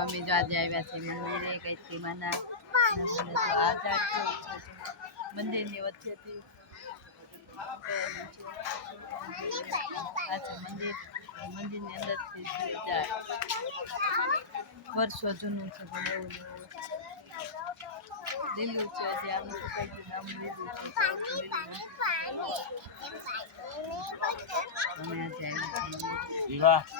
અમે જો આજે આવ્યા છે મંદિરે કઈ માના. નર્મદા તો આ ઝાડ કેવું છે મંદિરની વચ્ચેથી આ છે મંદિર, મંદિરની અંદરથી ઝાડ વર્ષો જૂનું છે પણ એવું લીલું છે હજી આનું કંઈક નામ લીલું છે. છીએ.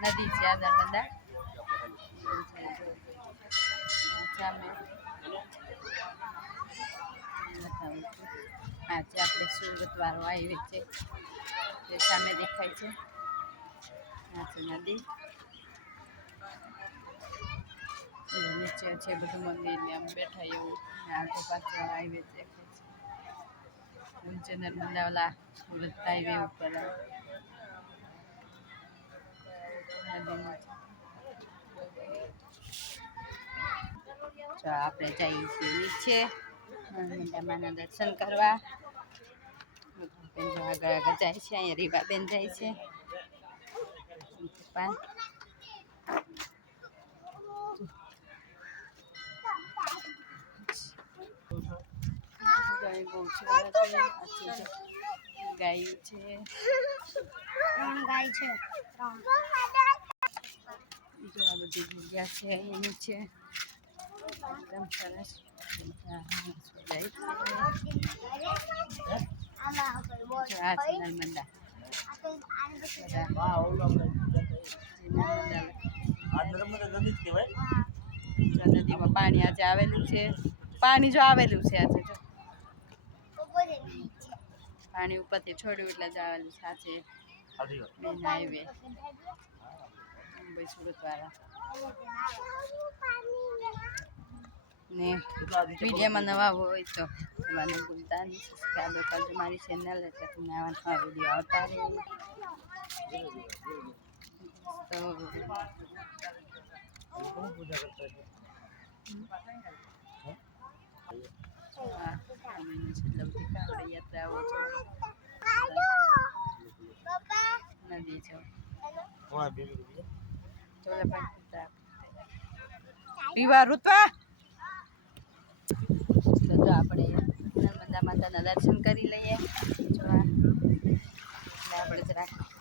નદી છે આ નર્મદા સામે આજે. આપણે સુરત વાળો આવી છે એ સામે દેખાય છે આ છે નદી નીચે છે બધું મંદિર ને આમ બેઠા એવું ને પાસે આવી છે ઊંચે નર્મદા સુરત હાઈવે ઉપર તો આપણે જઈએ છીએ નીચે. મંદામાના માના દર્શન કરવા. જો આગળ આગળ જાય છે. અહીંયા રીવાબેન જાય છે. પપ્પા. ગાય બહુ છે. જો ગાયું છે. ત્રણ ગાય છે. ત્રણ. જો આ બધી જગ્યા છે એની છે. એકદમ સરસ. આ છે નર્મદા નદીમાં પાણી આજે આવેલું છે. પાણી જો આવેલું છે આજે જો. પાણી ઉપરથી છોડ્યું એટલે જ આવેલું છે આજે. Main highway. મુંબઈ સુરત વાળા. ને વિડીયોમાં નવા હોય તો તમારે ભૂલતા નહીં. સબસ્ક્રાઈબ કરજો મારી ચેનલ એટલે તમને આવા નવા વીડિયો આવતા રહે. તો છે. નદી છે. પીવા ઋત્વા તો આપણે નર્મદા માતાના દર્શન કરી લઈએ આપણે જરાક